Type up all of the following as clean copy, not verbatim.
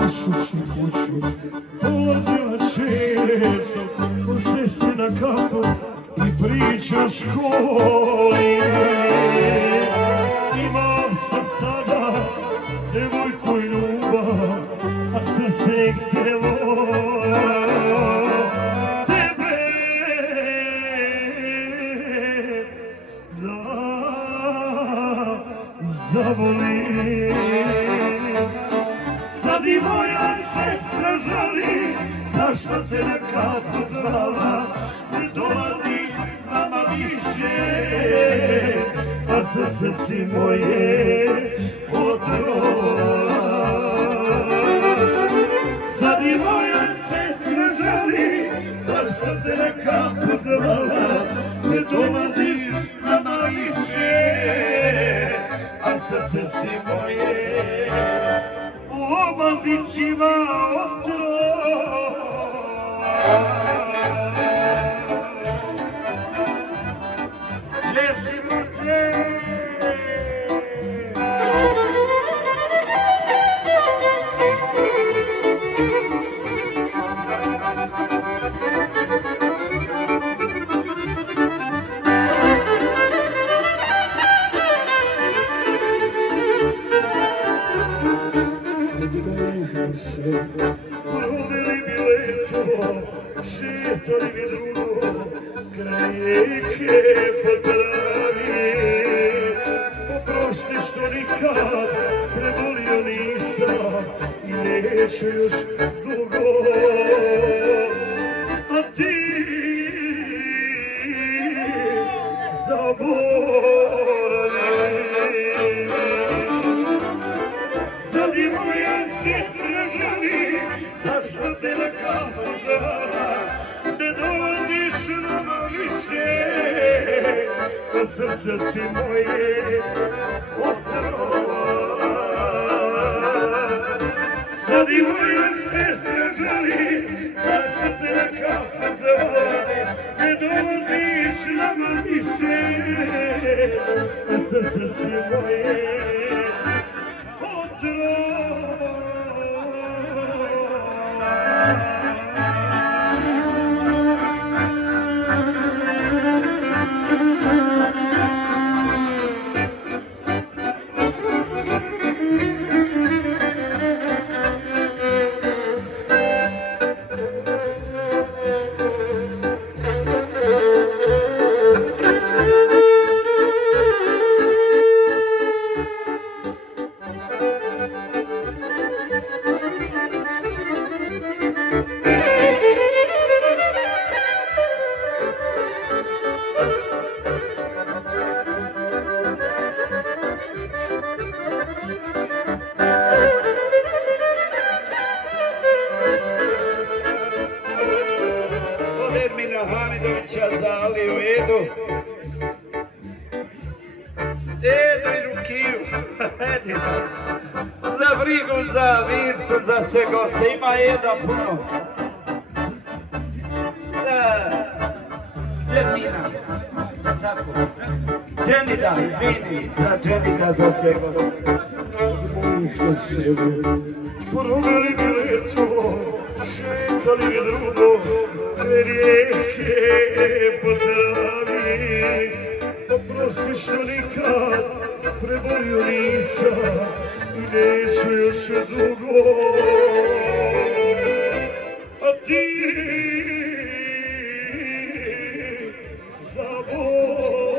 Našu si kuću dolazila često, u sestri na kafu i priča o školi. Imao sam tada devojku i ljubav, a srce htjelo tebe da zavolim. Sad i moja sestra žali, zašto te na kafu zvala, ne dolaziš nama više, a srce si moje otrova. Sad i moja sestra žali, zašto te na kafu zvala, ne dolaziš nama više, a srce si moje omazićima otrova. Gdje si moće? Proveli bi leto, šetali bi drugo, kraj rijeke po travi. Oprosti što nikad prebolio nisam i neću još dugo. A ti zaboravi. Sad i moja sestra žali, zašto te na kafu zvala, ne dolaziš nama više, a srce si moje otrova. Sad i moja sestra žali, zašto te na kafu zvala, ne dolaziš nama više, a srce si moje otrova. Za Aliju Edu i Rukiju, Edina, za brigu, za Virsu, za sve goste. Ima Eda puno. Dženina, tako, Dženida, izvini, za Dženida, za sve goste. Od mojih na sebi proveli bi leto, šetali bi drugo, rijeke po travi. Oprosti što nikad prebolio nisam i neću još dugo. A ti zaboravi.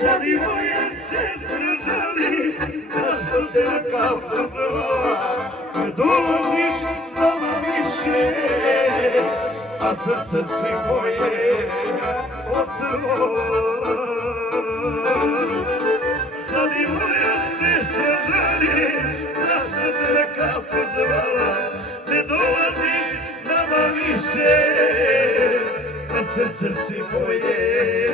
Sad i moja sestra žali, zašto te na kafu zvala, ne dolaziš nama više, a srce si moje otrova. Sad i moja sestra žali, zašto te na kafu zvala, ne dolaziš nama više, a srce si moje